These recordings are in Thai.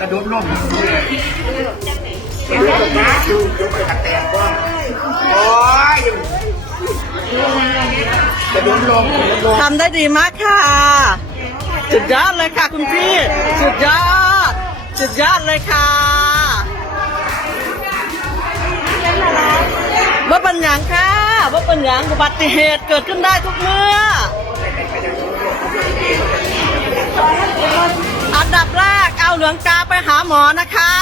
กระดุมล่มเลยเห็นแล้วนะดูดูไปกระแตกว้าโอ้ยกระดุมลมกระดุมลมทำได้ดีมากค่ะ สุดยอดเลยค่ะคุณพี่ สุดยอด สุดยอดเลยค่ะว่าปัญญางค่ะว่าปัญญางอุบัติเหตุเกิดขึ้นได้ทุกเมื่อ นดับแรกเอาเหลืองกาไปหาหมอนะคะ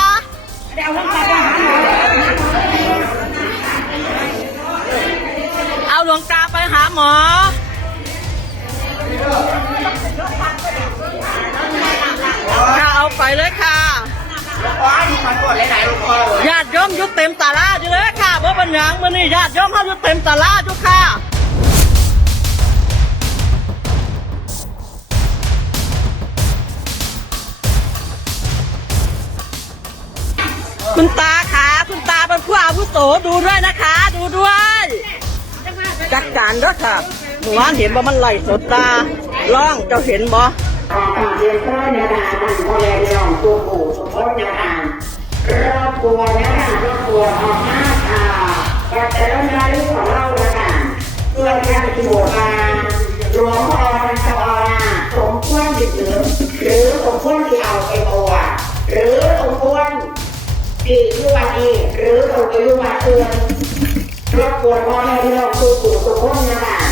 เอาหลวงตาไปหาหมอ ค่ะเอาไปเลยค่ะโอ้ยมันปวดหลายๆลูกคอเลยญาติโยมอยุดเต็มตาลาอยู่เลยค่ะว่าะเป็นหยังมือนี้ญาติโยมเขายุดเต็มตาลาอยู่ค่ะ คุณตาค่ะคุณตาเป็นผู้อาวุโสดูด้วยนะคะ ดูด้วยจักการด้วยค่ะหมู่บ้านเห็นบ่มันไหลสดตาล่องเจ้าเห็นบ่เรียนพ่อนะคะท่านพ่อแม่พี่น้องตัวปู่สมพศนะคะรอบตัวนะคะรอบตัวออกมาค่ะแต่แต่ละนาฬิของเรานะคะเพื่อนท่านที่บอกมาหลวงพ่อท่านเจ้าอาว่าสมควรหลือหรือสมควรที่ ที่ทุกวันนี้หรือสมควรยุวันอื่นรบกวนพ่อแม่พี่น้องตัวปู่สมพศนะคะ